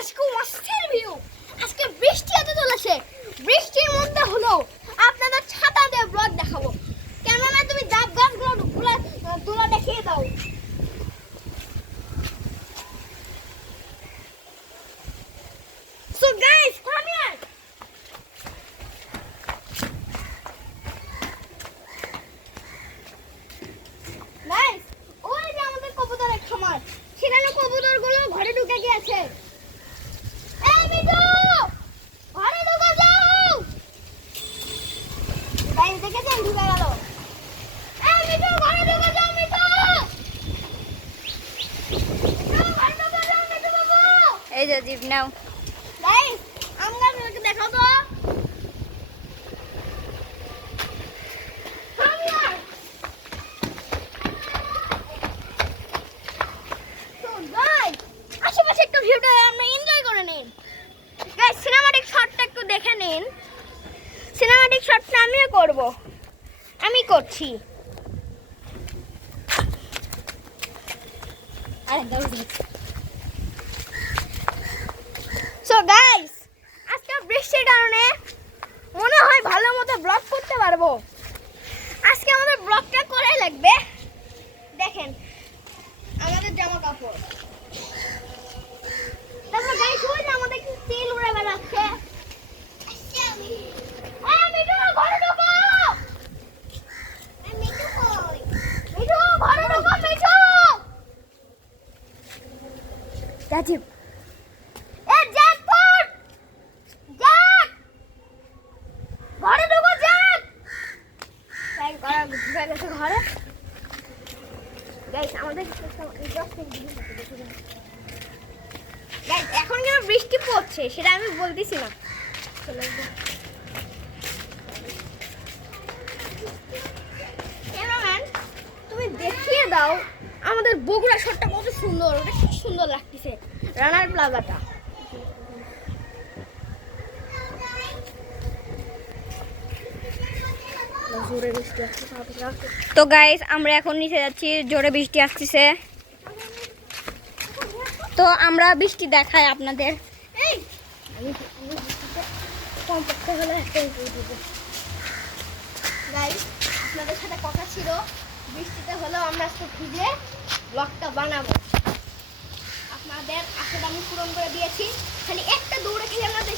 আজকে অস্থির ভিউ। আজকে বৃষ্টি হতে চলেছে। বৃষ্টির মধ্যে হলো আপনাদের ছাতা দিয়ে ব্লগ দেখাবো। কেননা তুমি ডাব গাছগুলো তুলা দেখিয়ে দাও। So guys, come here. Guys, ওই যে আমাদের কবুতরের খামার। সেখানে কবুতরগুলো ঘরে ঢুকে গিয়েছে। এই মিঠু, ঘরে ঢুকে যাও। গাইস দেখেছেন ঢুকে গেল। এই মিঠু, ঘরে ঢুকে যাও মিঠু। ঘরে ঢুকে যাও মিঠু বাবু। এই যে জিপ নাও। গাইস, আমাকে দেখাও তো। আশেপাশে একটু ভিউটা আমরা এনজয় করে নিন। গাইস, সিনেম্যাটিক শটটা একটু দেখে নিন। সিনেম্যাটিক শটটা আমিও করব। আমি করছি। আরে দাও। সো গাইস, আজকে বৃষ্টির কারণে মনে হয় ভালো মতো ব্লগ করতে পারবো। আজকে আমাদের ব্লগটা করাই লাগবে। দেখেন আমাদের জামা কাপড়। তারপর গাইস ওই যে আমাদের তেল উড়ে বেড়াচ্ছে। মিঠু, ঘরে ঢোকো। মিঠু কই? মিঠু, ঘরে ঢোকো মিঠু। রাজীব, এ জ্যাকপট, জ্যাক, ঘরে ঢোকো জ্যাক। তাই করা ঢুকে গেছে ঘরে। গাইস আমাদের গাইস এখন কেন বৃষ্টি পড়ছে সেটা আমি বলতেছি না। ক্যামেরাম্যান, তুমি দেখিয়ে দাও আমাদের বগুড়া শহরটা কত সুন্দর। ওটা কি সুন্দর লাগতেছে রানার প্লাজাটা। তো গাইস আমরা এখন নিচে যাচ্ছি, জোরে বৃষ্টি আসতেছে। তো আমরা বৃষ্টি দেখাই আপনাদের। এই আমি কম করতে হলে একটা দিব। গাইস, আপনাদের সাথে কথা ছিল বৃষ্টিতে হলেও আমরা আজকে ভিজে ব্লগটা বানাবো। আপনাদের আশাটা আমি পূরণ করে দিয়েছি। খালি একটা দৌড়ে খেলে আমাদের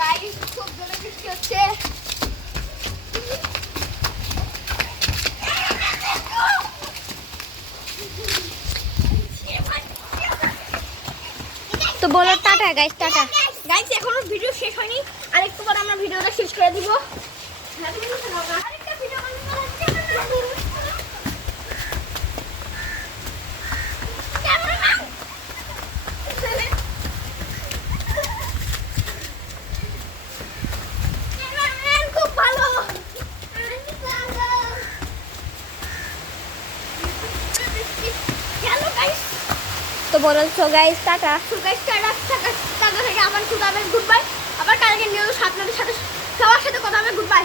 গাইস খুব জোরে বৃষ্টি হচ্ছে। তো বলো টাটা গাইস, টাটা। গাইস এখনো ভিডিও শেষ হয়নি। আরেকটু পর আমরা ভিডিওটা শেষ করে দিব। আরেকটা ভিডিও খুব ভালো। চলো গাইস, তো বলো গাইস টাটা। টাটা থেকে আবার শুধাবেন গুড বাই। আবার কালকে নিয়ে আপনাদের সাথে সবার সাথে কথা হবে গুড বাই।